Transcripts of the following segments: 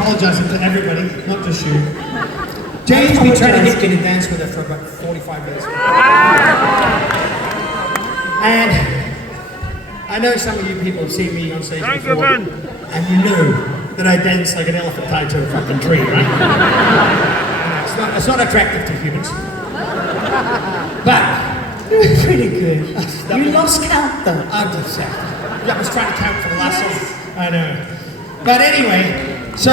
apologising to everybody, not just you. Jane's been trying to get me to dance with her for about 45 minutes. And I know some of you people have seen me on stage before, and you know that I dance like an elephant tied to a fucking tree, right? It's not attractive to humans. But You were pretty good. You lost count though. I'm just sad. I was trying to count for the last song. I know. But anyway, so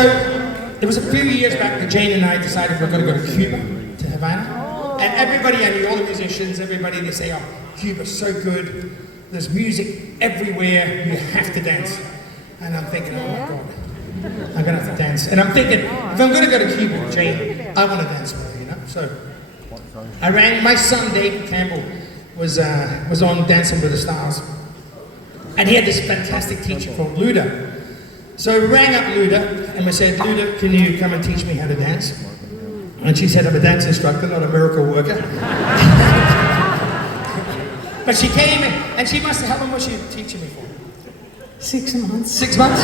it was a few years back that Jane and I decided we're going to go to Cuba, to Havana. And everybody I knew, all the musicians, everybody, they say, oh, Cuba's so good. There's music everywhere. You have to dance. And I'm thinking, oh my God, I'm going to have to dance. And I'm thinking, if I'm going to go to Cuba with Jane, I want to dance with her, you know? So I rang, my son David Campbell was on Dancing with the Stars. And he had this fantastic teacher called Luda. So we rang up Luda and we said, Luda, can you come and teach me how to dance? And she said, I'm a dance instructor, not a miracle worker. But she came and she must have, how long was she teaching me for? 6 months. 6 months?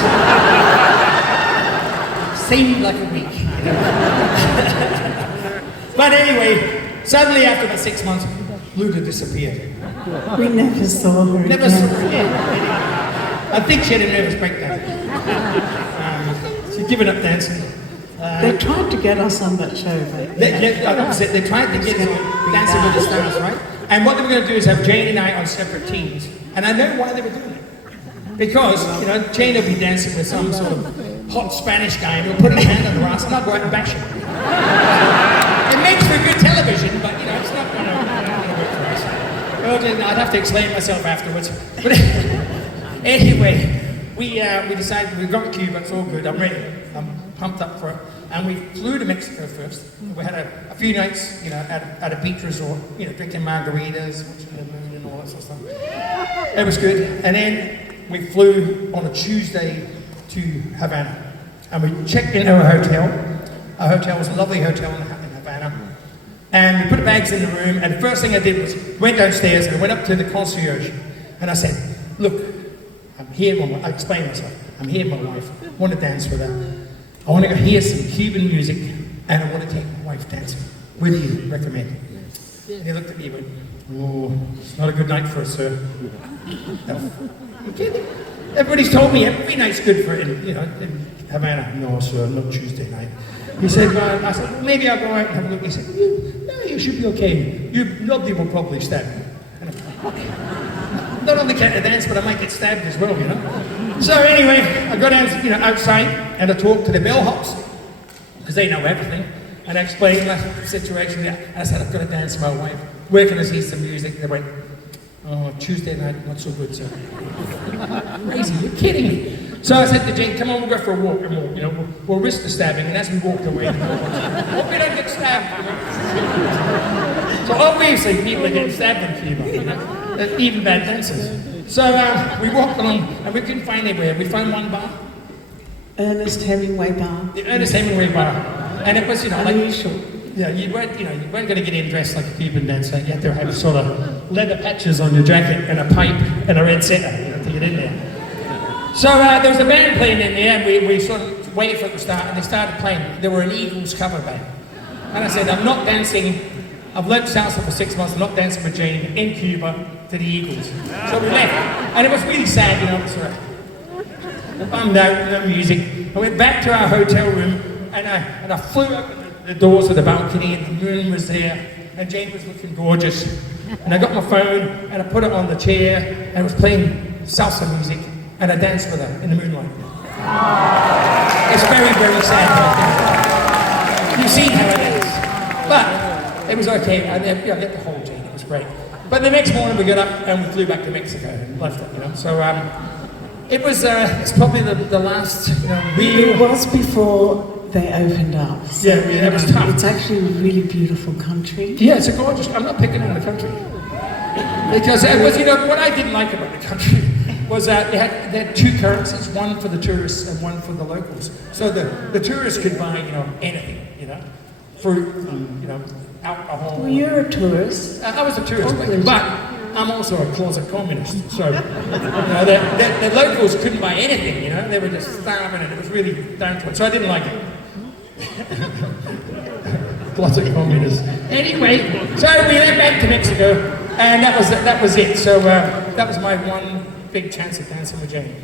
Seemed like a week. You know? But anyway, suddenly after about 6 months, Luda disappeared. We never saw her Never again. saw her. I think she had a nervous breakdown. She'd given up dancing. They tried to get us on that show, but They tried to get us on Dancing with the Stars, right? And what they were going to do is have Jane and I on separate teams. And I know why they were doing it. Because, you know, Jane will be dancing with some sort of hot Spanish guy and he'll put his hand on her ass and I'll go out and bash him. It makes for good television, but, you know, it's not going to work for us. Well, I'd have to explain myself afterwards. But anyway, we decided we've got Cuba, it's all good, I'm ready. I'm pumped up for it. And we flew to Mexico first. We had a few nights, you know, at a beach resort, you know, drinking margaritas, watching the moon and all that sort of stuff. It was good. And then we flew on a Tuesday to Havana. And we checked into our hotel. Our hotel was a lovely hotel in Havana. And we put the bags in the room, and the first thing I did was went downstairs and I went up to the concierge. And I said, look, I'm here with my wife. I explained myself. I'm here with my wife. I want to dance with her. I want to go hear some Cuban music, and I want to take my wife dancing. What do you recommend? And he looked at me and went, oh, it's not a good night for us, sir. No. You kidding? Everybody's told me every night's good for it, you know, in Havana. No, sir, not Tuesday night. He said, well, I said, well, maybe I'll go out and have a look. He said, no, you should be okay. Nobody will probably stab you. And I'm like, okay. Not only can I dance, but I might get stabbed as well, you know. So anyway, I go down, you know, outside and I talk to the bellhops because they know everything. And I explained my situation. And I said, I've got to dance with my wife. Where can I see some music? They went, oh, Tuesday night, not so good, sir. Crazy, you're kidding me. So I said to Jane, come on, we'll go for a walk and we'll, you know, we'll risk the stabbing. And as we walked away, hope we don't get stabbed. You know? So obviously people are getting stabbed in Cuba, you know? Even bad dancers. So we walked along and we couldn't find anywhere. We found one bar. Ernest Hemingway bar. The Ernest Hemingway bar. And it was, you know, like, Unusual. yeah, you weren't going to get in dressed like a Cuban dancer. You had to have sort of leather patches on your jacket and a pipe and a red setter, you know, to get in there. So there was a band playing in there and we sort of waited for it to start and they started playing. They were an Eagles cover band. And I said, I'm not dancing. I've learned salsa for 6 months. I'm not dancing with Jane in Cuba to the Eagles. So we left. And it was really sad, you know, sort of bummed out, no music. I went back to our hotel room and I flew open the doors of the balcony and the moon was there and Jane was looking gorgeous. And I got my phone and I put it on the chair and I was playing salsa music and I danced with her in the moonlight. It's very, very sad. You've seen how it is. But it was okay. I get the whole Jane. It was great. But the next morning we got up and we flew back to Mexico and left it, you know. So it was, it's probably the last, you know, real... It was before they opened up. So, Yeah, it was tough. It's actually a really beautiful country. Yeah, it's a gorgeous, I'm not picking on the country. Because it was, you know, what I didn't like about the country was that they had two currencies, one for the tourists and one for the locals. So the tourists could buy, you know, anything, you know, fruit, you know, alcohol. Well, you're a tourist. I was a tourist, but I'm also a closet communist, so the locals couldn't buy anything, they were just starving and it was really down to it, so I didn't like it. Closet communist. Anyway, so we went back to Mexico, and that was it. So that was my one big chance at dancing with Jane.